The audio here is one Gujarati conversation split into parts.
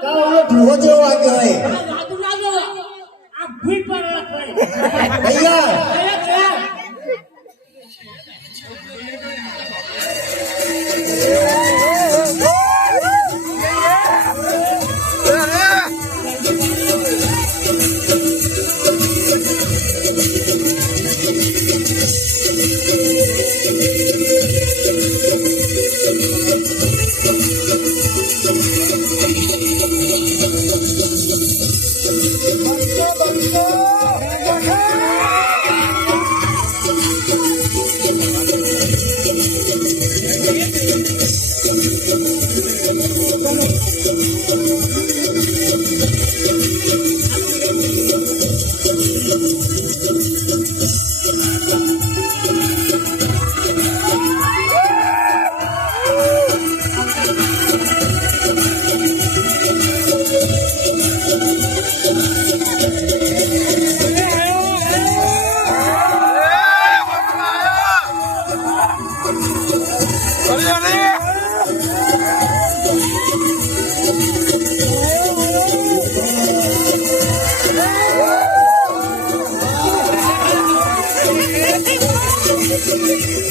કા ઓલો ઢુવો ભૂલ પર લખાય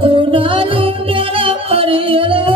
ગુના ગુંડા પરિયલા